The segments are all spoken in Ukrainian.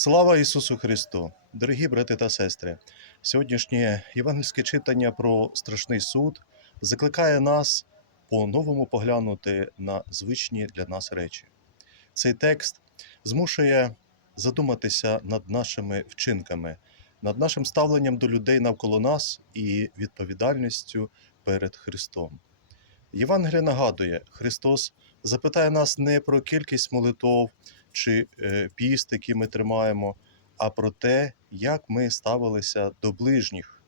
Слава Ісусу Христу! Дорогі брати та сестри! Сьогоднішнє євангельське читання про страшний суд закликає нас по-новому поглянути на звичні для нас речі. Цей текст змушує задуматися над нашими вчинками, над нашим ставленням до людей навколо нас і відповідальністю перед Христом. Євангеліє нагадує, Христос запитає нас не про кількість молитов чи е, піст, які ми тримаємо, а про те, як ми ставилися до ближніх,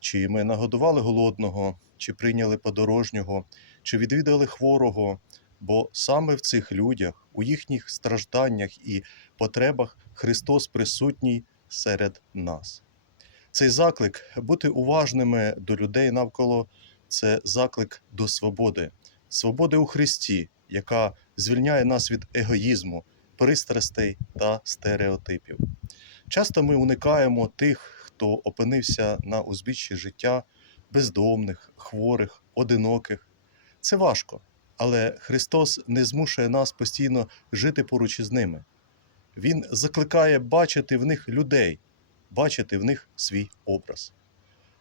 чи ми нагодували голодного, чи прийняли подорожнього, чи відвідали хворого. Бо саме в цих людях, у їхніх стражданнях і потребах Христос присутній серед нас. Цей заклик бути уважними до людей навколо це заклик до свободи, свободи у Христі, яка звільняє нас від егоїзму, пристрастей та стереотипів. Часто ми уникаємо тих, хто опинився на узбіччі життя, бездомних, хворих, одиноких. Це важко, але Христос не змушує нас постійно жити поруч із ними. Він закликає бачити в них людей, бачити в них свій образ.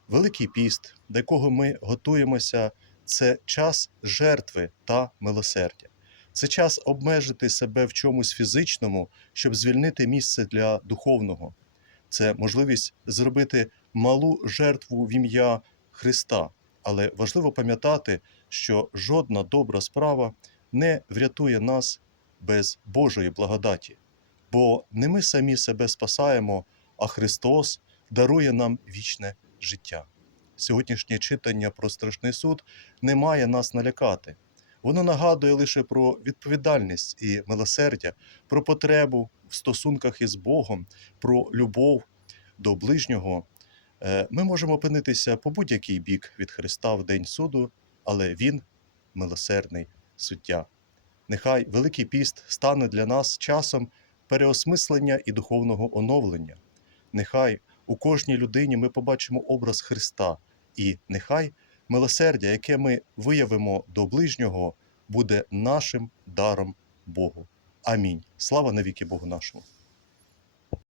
Великий піст, до якого ми готуємося, це час жертви та милосердя. Це час обмежити себе в чомусь фізичному, щоб звільнити місце для духовного. Це можливість зробити малу жертву в ім'я Христа. Але важливо пам'ятати, що жодна добра справа не врятує нас без Божої благодаті, бо не ми самі себе спасаємо, а Христос дарує нам вічне життя. Сьогоднішнє читання про страшний суд не має нас налякати. Воно нагадує лише про відповідальність і милосердя, про потребу в стосунках із Богом, про любов до ближнього. Е, Ми можемо опинитися по будь-який бік від Христа в день суду, але Він милосердний суддя. Нехай Великий піст стане для нас часом переосмислення і духовного оновлення. Нехай у кожній людині ми побачимо образ Христа, і нехай милосердя, яке ми виявимо до ближнього, буде нашим даром Богу. Амінь. Слава навіки Богу нашому.